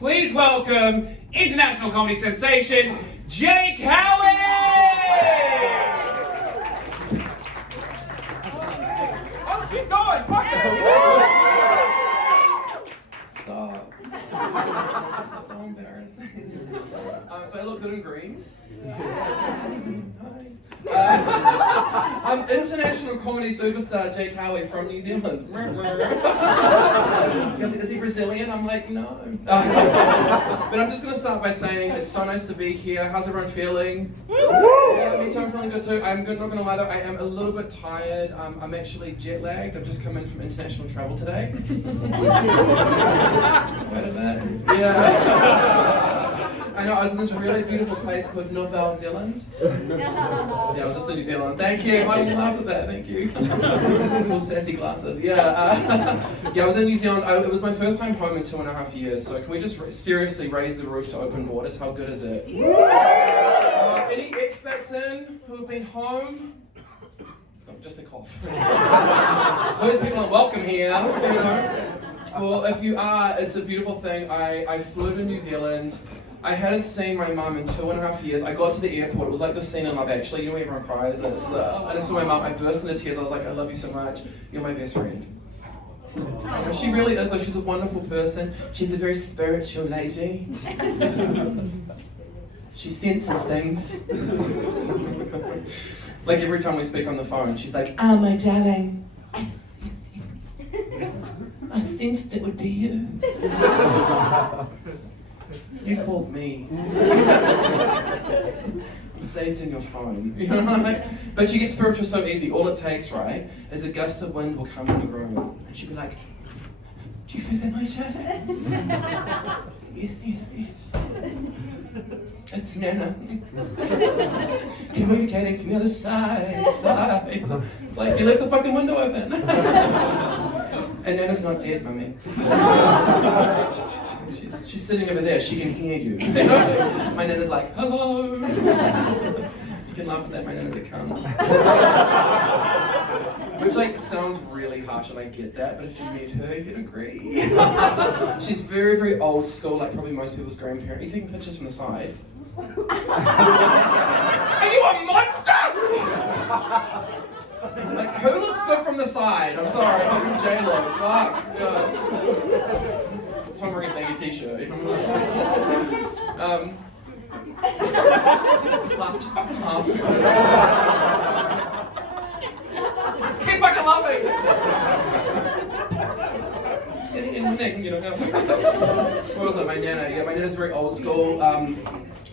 Please welcome international comedy sensation, Jake Howie! Oh, keep going! Fuck it! Stop. It's so embarrassing. Do I look good in green? Hi. I'm international comedy superstar Jake Howie from New Zealand. Is he Brazilian? I'm like, no. But I'm just going to start by saying it's so nice to be here. How's everyone feeling? Yeah, me too, I'm feeling good too. I'm not going to lie though, I am a little bit tired. I'm actually jet lagged. I've just come in from international travel today. Tired of that? Yeah. I know, I was in this really beautiful place called Newtown, Zealand. Yeah, I was just in New Zealand. Thank you. Oh, you laughed at that. Thank you. Cool sassy glasses. Yeah. Yeah, I was in New Zealand. It was my first time home in 2.5 years. So can we just seriously raise the roof to open borders? How good is it? Any expats in who have been home? Oh, just a cough. Those people aren't welcome here. You know. Well, if you are, it's a beautiful thing. I flew to New Zealand. I hadn't seen my mum in 2.5 years. I got to the airport, it was like the scene in Love Actually, you know, everyone cries, and I saw my mum, I burst into tears, I was like, I love you so much, you're my best friend. And she really is though, she's a wonderful person, she's a very spiritual lady. She senses things. Like every time we speak on the phone, she's like, oh my darling, yes, yes, yes. I sensed it would be you. You called me. I'm saved in your phone. You know? But you get spiritual so easy. All it takes, right, is a gust of wind will come in the room and she'll be like, do you feel that, my darling? Yes, yes, yes. It's Nana. Communicating from the other side. It's like, you left the fucking window open. And Nana's not dead, mummy. She's sitting over there, she can hear you. You know? My Nana's like, hello. You can laugh at that, my Nana's a cunt. Which like sounds really harsh and I get that, but if you meet her, you'd agree. She's very, very old school, like probably most people's grandparents. Are you taking pictures from the side? Are you a monster? Like, who looks good from the side? I'm sorry, I'm not J-Lo, fuck. Yeah. That's why I'm wearing a baggy t-shirt. Just laugh, just fucking laugh. Keep fucking laughing! Skinny and winning, you know. What was it, my Nana? Yeah, my Nana's very old school.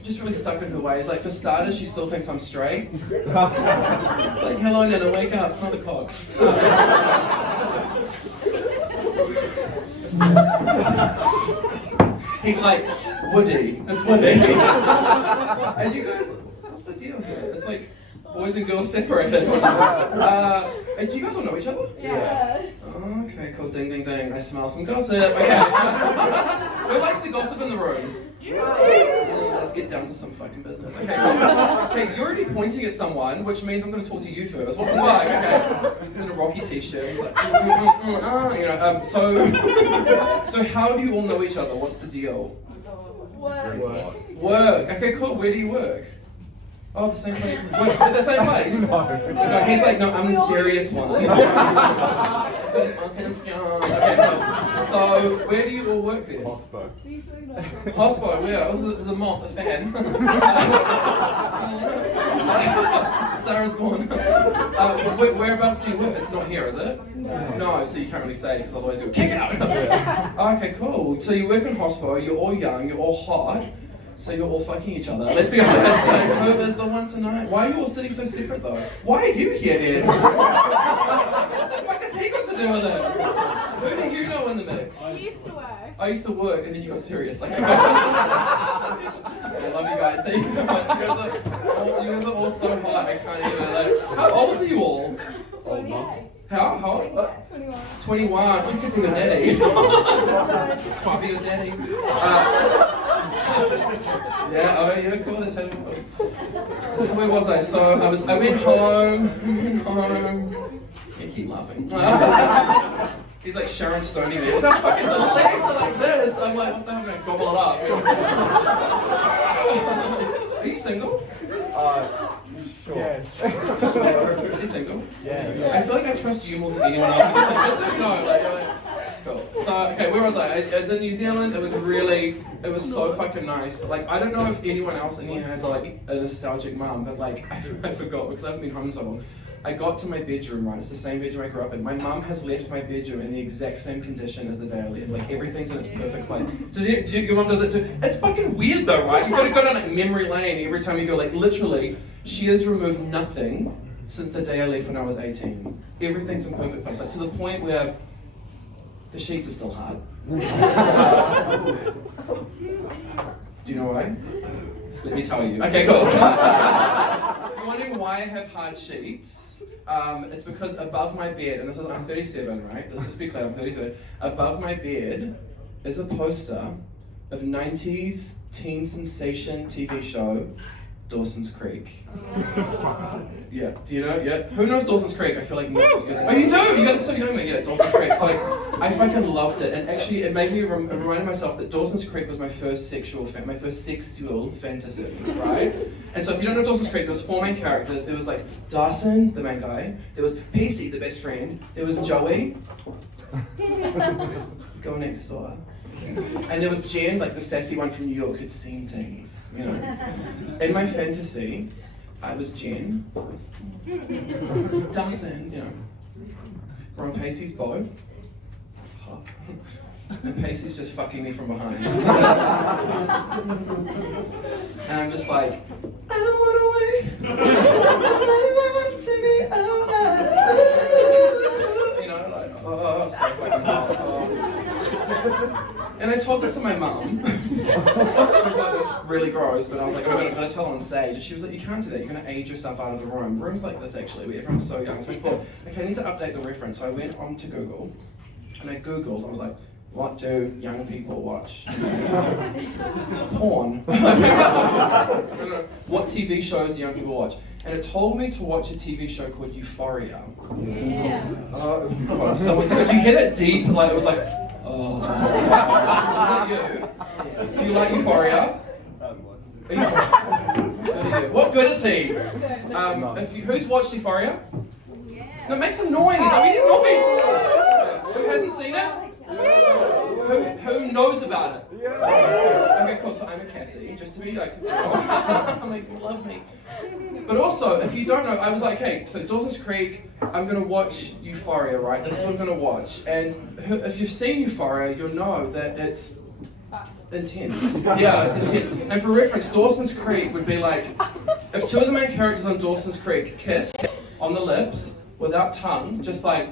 Just really stuck in her ways. Like, for starters, she still thinks I'm straight. It's like, hello Nana, wake up, smell the cock. He's like, Woody, it's Woody. And you guys, what's the deal here? It's like boys and girls separated. Do you guys all know each other? Yeah. Okay, cool, ding ding ding, I smell some gossip. Okay. Who likes to gossip in the room? Let's get down to some fucking business. Okay. Okay, you're already pointing at someone, which means I'm going to talk to you first. What the fuck? Okay. He's in a Rocky t-shirt. He's like, you know. So how do you all know each other? What's the deal? Work. Okay, cool. Where do you work? Oh, the same place. Work at the same place? No, he's like, no, I'm the serious one. Okay, cool. So, where do you all work then? Hospo, yeah. There's a moth, a fan. Star is born. Whereabouts do you work? It's not here, is it? No, so you can't really say because otherwise you'll kick out. Okay, cool. So you work in Hospo, you're all young, you're all hot. So you're all fucking each other. Let's be honest. Like, who is the one tonight? Why are you all sitting so separate though? Why are you here then? What the fuck has he got to do with it? Who do you know in the mix? I used to work. I used to work and then you got serious. Like, I love you guys. Thank you so much. You guys are all so hot. I can't even like. How old are you all? 28. How old? 21. 21. I could be your daddy. Could be your daddy. Yeah, oh yeah, cool, that's how you go. So where was I? So I went home. You keep laughing. He's like Sharon Stoney there. What the fuck? His legs are like this. I'm like, what the hell? I'm gonna gobble it up. Are you single? Sure. Yes. Is he single? Yes. I feel like I trust you more than anyone else. Just so you know, like, cool. So, okay, where was I? I was in New Zealand. It was so fucking nice. Like, I don't know if anyone else in here has like a nostalgic mum, but like, I forgot because I haven't been home so long. I got to my bedroom, right? It's the same bedroom I grew up in. My mum has left my bedroom in the exact same condition as the day I left. Like, everything's in its perfect place. Your mum does it too? It's fucking weird though, right? You've got to go down like memory lane every time you go. Like, literally, she has removed nothing since the day I left when I was 18. Everything's in perfect place. Like, to the point where the sheets are still hard. Do you know why? Let me tell you. Okay, cool. So, you're wondering why I have hard sheets? It's because above my bed, and I'm 37, right? Let's just be clear, I'm 37. Above my bed is a poster of 90s teen sensation TV show, Dawson's Creek. Yeah, do you know? Yeah. Who knows Dawson's Creek? I feel like no. Oh, you do? You guys are so young, mate. Yeah, Dawson's Creek. So like, I fucking loved it, and actually, it made me reminded myself that Dawson's Creek was my first sexual fantasy, right? And so, if you don't know Dawson's Creek, there was 4 main characters. There was like Dawson, the main guy. There was Pacey, the best friend. There was Joey, go next door. And there was Jen, like the sassy one from New York who'd seen things, you know. In my fantasy, I was Jen, Dawson, you know. We're on Pacey's boat. And Pacey's just fucking me from behind. And I'm just like, I don't want to wait for my life to be over. You know, like, oh, so fucking hot. And I told this to my mum. She was like, this really gross, but I was like, I'm gonna tell her on stage. And she was like, you can't do that, you're gonna age yourself out of the room. Rooms like this actually, where everyone's so young. So I thought, okay, I need to update the reference. So I went onto Google, and I Googled, I was like, what do young people watch? Porn. I don't know. What TV shows do young people watch? And it told me to watch a TV show called Euphoria. Yeah. Oh, God. So did you hear that deep? Like, it was like, oh. Is that you? Do you like Euphoria? What good is he? Who's watched Euphoria? Yeah. No, make some noise. I mean, noise. Who hasn't seen it? Who knows about it? Okay, cool. So I'm a Cassie, just to be like, I'm like, love me. But also, if you don't know, I was like, okay, so Dawson's Creek, I'm gonna watch Euphoria, right? This is what I'm gonna watch. And if you've seen Euphoria, you'll know that it's intense. Yeah, it's intense. And for reference, Dawson's Creek would be like, if 2 of the main characters on Dawson's Creek kissed on the lips, without tongue, just like,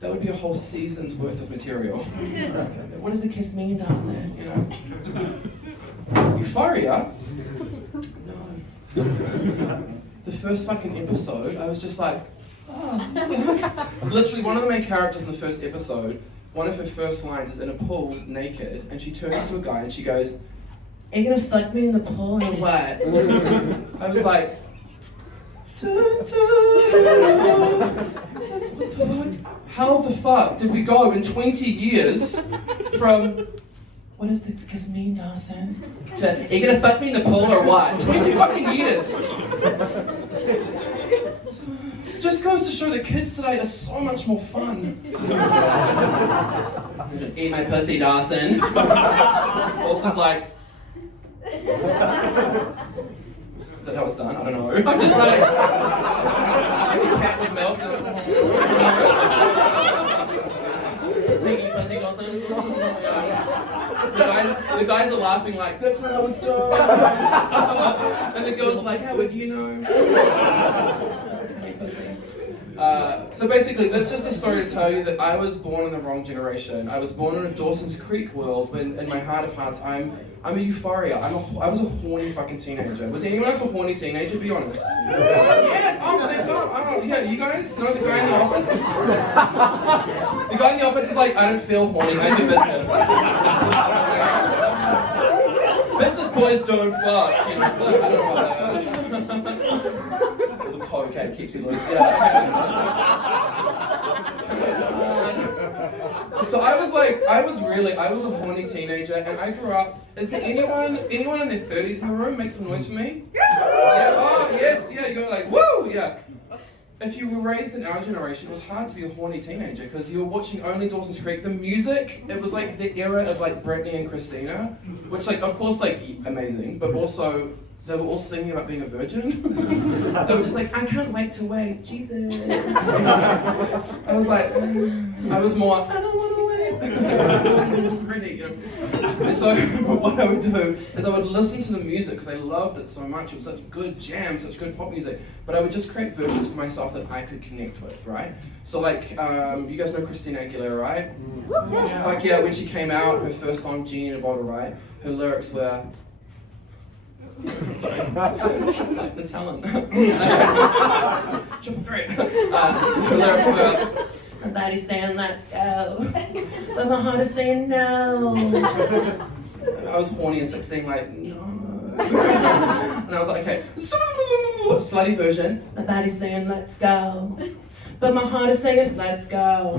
that would be a whole season's worth of material. What does the kiss mean, Dawson? You know? Euphoria? No. The first fucking episode, I was just like, oh. Literally, one of the main characters in the first episode, one of her first lines is in a pool naked, and she turns to a guy and she goes, "Are you gonna fuck me in the pool or what?" I was like, how the fuck did we go in 20 years from what does this kiss mean, Dawson? To, are you gonna fuck me in the pool or what? 20 fucking years! Just goes to show that kids today are so much more fun. Eat my pussy, Dawson. Dawson's like, is that how it's done? I don't know. I'm just like, cat with milk. Sneaky pussy, Dawson. The guys are laughing like, that's not how it's done. And the girls are like, how would you know? So basically, that's just a story to tell you that I was born in the wrong generation. I was born in a Dawson's Creek world, when in my heart of hearts, I'm a Euphoria. I was a horny fucking teenager. Was anyone else a horny teenager? Be honest. Yes. Oh, thank God. Oh, yeah. You guys know the guy in the office? The guy in the office is like, I don't feel horny. I do business. Business boys don't fuck. You know, it's like, I don't know about that. coke, okay, keeps you loose. Yeah. So I was a horny teenager, and I grew up. Is there anyone in their 30s in the room? Make some noise for me. Yeah. Oh yes, yeah. You're like woo, yeah. If you were raised in our generation, it was hard to be a horny teenager because you were watching only Dawson's Creek. The music, it was like the era of like Britney and Christina, which like of course like amazing, but also they were all singing about being a virgin. They were just like, I can't wait to wait, Jesus. I was like, I was more, I don't want to wait. Really, you know. And so what I would do is I would listen to the music because I loved it so much. It was such good jams, such good pop music. But I would just create versions for myself that I could connect with, right? So like, you guys know Christina Aguilera, right? Yeah. Like yeah, when she came out, her first song, Genie in a Bottle, right? Her lyrics were, sorry, it's like the talent. Triple threat. Her lyrics were, my body's saying let's go, but my heart is saying no. I was horny and 16, like no. And I was like, okay, slutty version. My body's saying let's go, but my heart is saying let's go.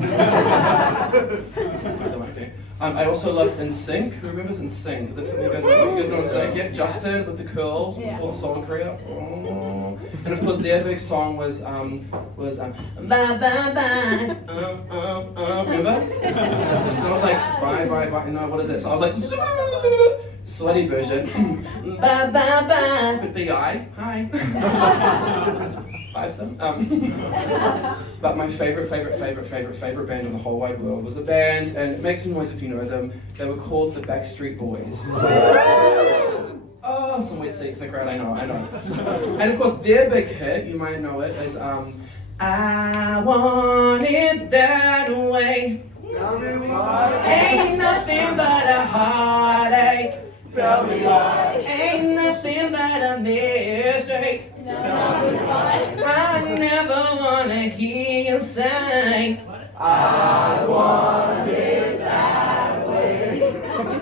Okay. I also loved NSYNC. Who remembers NSYNC? Is that something you guys know? You guys know NSYNC? Yeah, Justin with the curls before the solo career. Oh. And of course, their big song was bye bye bye. Remember? And I was like bye bye bye. No, what is it? So I was like slutty version. Bye bye bye. But big I. Hi. 5 But my favorite band in the whole wide world was a band, and make some noise if you know them. They were called the Backstreet Boys. Oh, some wet seats in the crowd, I know. And of course, their big hit, you might know it, is I want it that way. Ain't nothing but a heartache. Tell me why. Ain't nothing but a mistake. Tell me why. I never wanna hear you say I want it that way.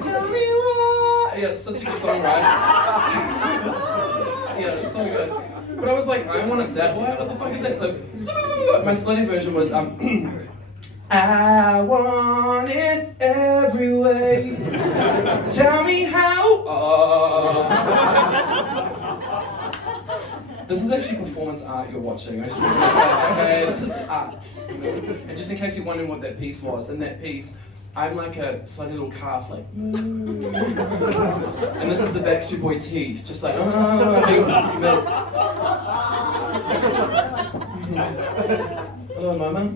tell me why. Yeah, it's such a good song, right? Yeah, it's so good. But I was like, I want it that way. What the fuck is that? So my slutty version was I want it every way. Tell me how. This is actually performance art you're watching. I just want to make that, okay, this is art. You know? And just in case you're wondering what that piece was, in that piece, I'm like a slutty little calf, like, and this is the Backstreet Boy teeth, just like, being milked. Hello, mama.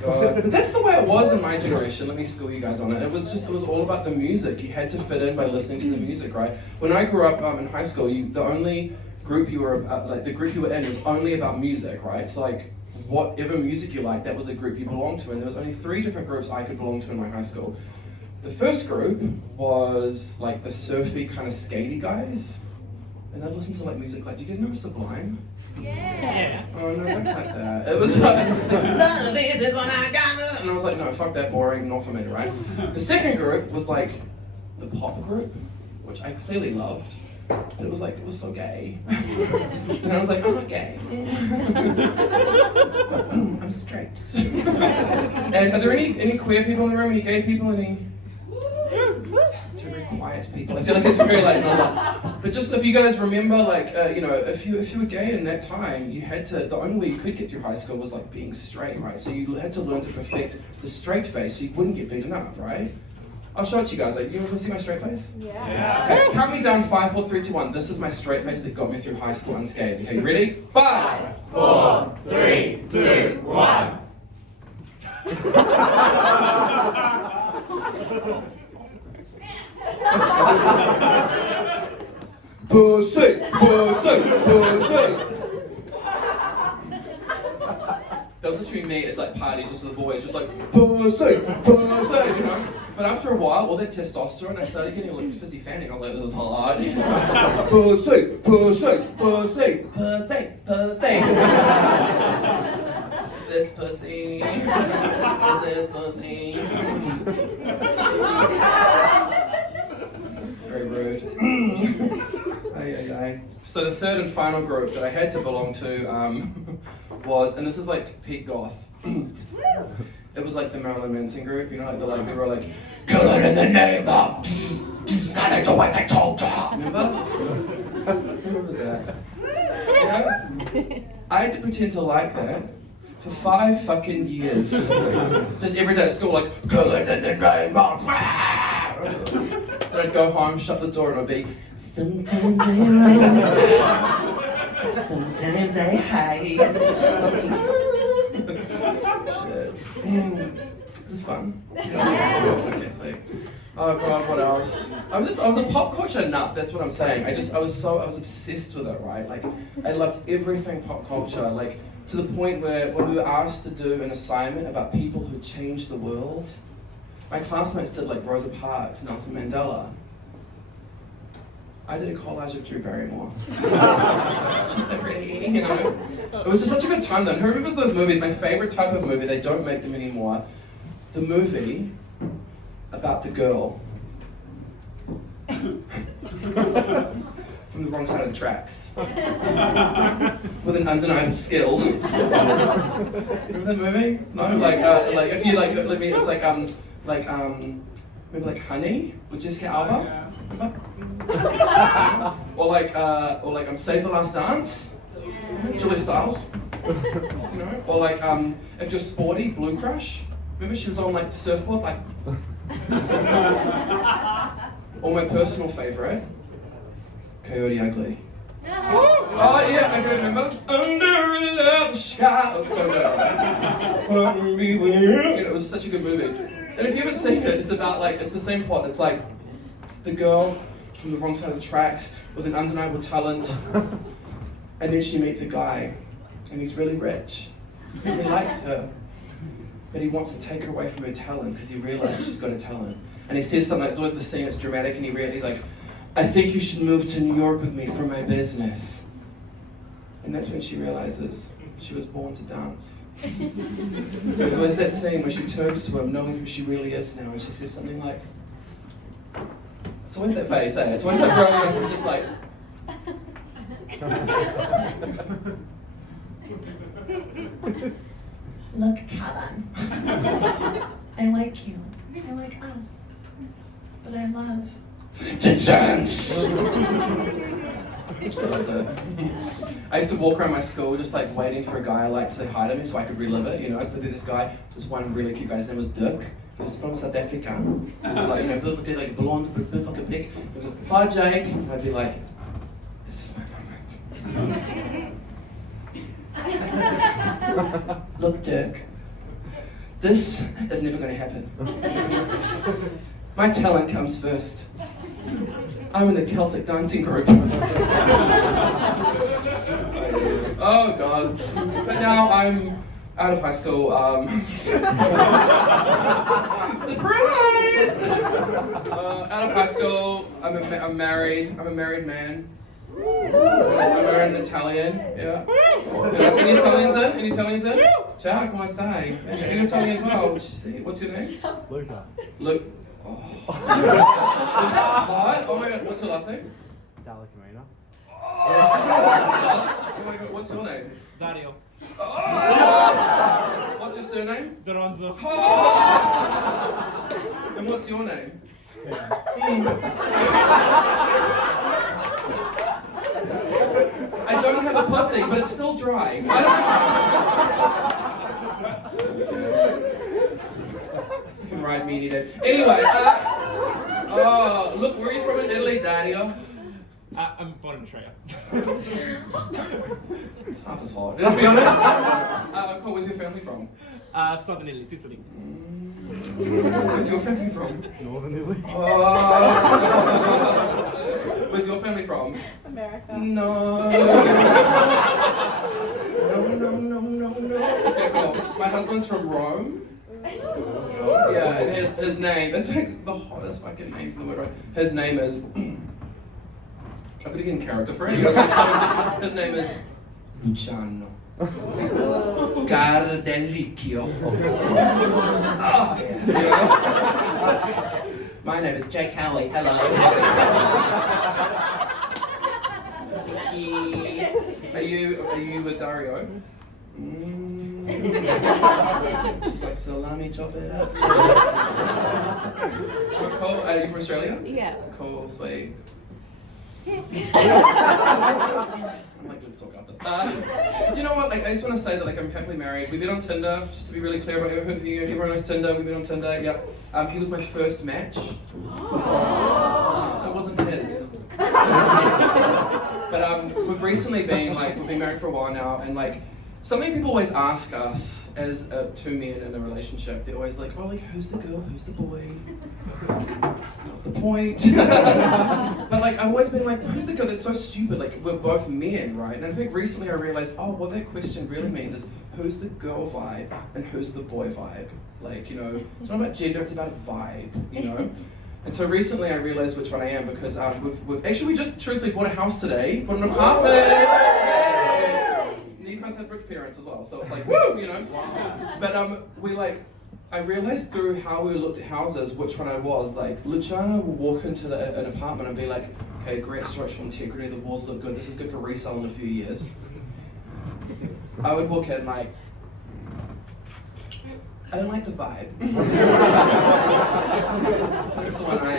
God. But that's the way it was in my generation. Let me school you guys on it. It was all about the music. You had to fit in by listening to the music, right? When I grew up in high school, the only group you were the group you were in was only about music, right? So like whatever music you liked, that was the group you belonged to. And there was only 3 different groups I could belong to in my high school. The first group was like the surfy kind of skatey guys, and they'd listen to like music like. Do you guys remember Sublime? Yeah. Oh no, don't like that. It was like, love is when I got love. And I was like, no, fuck that, boring, not for me, right? The second group was like the pop group, which I clearly loved. But it was like, it was so gay. And I was like, I'm not gay. I'm straight. And are there any queer people in the room? Any gay people? Any? Two very quiet people. I feel like it's very like normal. But just if you guys remember, like you know, if you were gay in that time, you had to. The only way you could get through high school was like being straight, right? So you had to learn to perfect the straight face, so you wouldn't get beaten up, right? I'll show it to you guys. Like, you guys want to see my straight face? Yeah. Okay, count me down. 5, 4, 3, 2, 1. This is my straight face that got me through high school unscathed. Okay, ready? 5, 4, 3, 2, 1. Pussy, pussy, pussy. That was literally me at like parties, just with the boys, just like pussy, pussy, you know. But after a while, all that testosterone, I started getting a little fizzy fanning. I was like, this is hard. Pussy, pussy, pussy. Pussy, pussy. This pussy. This pussy. It's very rude. So the third and final group that I had to belong to was, and this is like peak goth. It was like the Marilyn Manson group, you know, like they were like, kill it in the name of, not like the way they told you. Remember? Who remembers that? Yeah? I had to pretend to like that for 5 fucking years. Just every day at school, like, kill it in the name of. Then I'd go home, shut the door, and I'd be, sometimes I run, sometimes I hide. Shit. This is fun. Okay, sweet. Oh god, what else? I was a pop culture nut, that's what I'm saying. I was obsessed with it, right? Like, I loved everything pop culture, like, to the point where when we were asked to do an assignment about people who changed the world, my classmates did like Rosa Parks, Nelson Mandela. I did a collage of Drew Barrymore. She's so pretty, you know. It was just such a good time then. Who remembers those movies? My favorite type of movie, they don't make them anymore. The movie about the girl from the wrong side of the tracks with an undeniable skill. Remember that movie? No, like if you like, let me. It's like maybe like Honey with Jessica Alba. or like Save the Last Dance, Julia Stiles. You know, or like if you're sporty, Blue Crush. Remember she was on like the surfboard, like. Or my personal favorite, Coyote Ugly. Oh yeah, I can remember. Under a love sky. It was so good, right? It was such a good movie. And if you haven't seen it, it's about like, it's the same plot. It's like the girl from the wrong side of the tracks with an undeniable talent, and then she meets a guy, and he's really rich, and he likes her, but he wants to take her away from her talent because he realizes she's got a talent. And he says something, it's always the scene, it's dramatic, and he's like, I think you should move to New York with me for my business. And that's when she realizes she was born to dance. There's always that scene where she turns to him knowing who she really is now, and she says something like, it's always that face, eh? It's always that growing up, and just like, look, Havin, I like you, I like us, but I love to dance! I used to walk around my school just like waiting for a guy I liked to say hi to me so I could relive it, you know. So there'd be this guy, this one really cute guy, his name was Dirk. He was from South Africa. He was like, you know, built like a blonde, built like a brick. He was like, hi Jake. And I'd be like, this is my moment. Look, Dirk, this is never going to happen. My talent comes first. I'm in the Celtic dancing group. Oh God. But now I'm out of high school. Surprise! Out of high school, I'm married. I'm a married man. I'm married an Italian. Yeah. Any Italians in? Any Italians in? Ciao, come stai? Any Italian as well? What's your name? Luca. Luke. Oh. What? Oh my God, what's your last name? Dalacamina. Oh my God, what's your name? Dario. Oh. What's your surname? Doronzo. Oh. And what's your name? I don't have a pussy, but it's still dry. I don't know. You can ride me any day. Anyway, oh, look, where are you from in Italy, Dario? I'm born in Australia. It's half as hot. Let's be honest. Cool, where's your family from? Southern Italy, Sicily. Where's your family from? Northern Italy. Where's your family from? America. No. No. Okay, cool. My husband's from Rome. Yeah, and his name, it's like the hottest fucking names in the world, right? His name is, I'm gonna get in character for it. You know, it's like his name is Luciano. Gardelicchio. Oh, yeah. My name is Jake Howie. Hello. you with Dario? She's like, salami, chop it up. Cool. Are you from Australia? Yeah. Cool, sweet. I might let's talk after. Do you know what? Like, I just want to say that like I'm happily married. We've been on Tinder, just to be really clear about everyone knows Tinder. We've been on Tinder. Yep. He was my first match. It wasn't his. But we've recently been we've been married for a while now, and like something people always ask us as two men in a relationship. They're always like, oh, like who's the girl, who's the boy? That's not the point. But like I've always been like, who's the girl? That's so stupid. Like we're both men, right? And I think recently I realized, oh, what that question really means is who's the girl vibe and who's the boy vibe. Like, you know, it's not about gender, it's about a vibe, you know? And so recently I realized which one I am because we just truthfully bought a house today, bought an apartment. Yay! You must have rich parents as well, so it's like, woo, you know? But I realized through how we looked at houses which one I was. Like, Luciana will walk into an apartment and be like, okay, great structural integrity, the walls look good, this is good for resale in a few years. I would walk in like, I don't like the vibe. That's the one I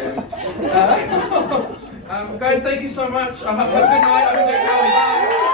am. Guys, thank you so much. Have a good night. I've been Jake Howie. Bye.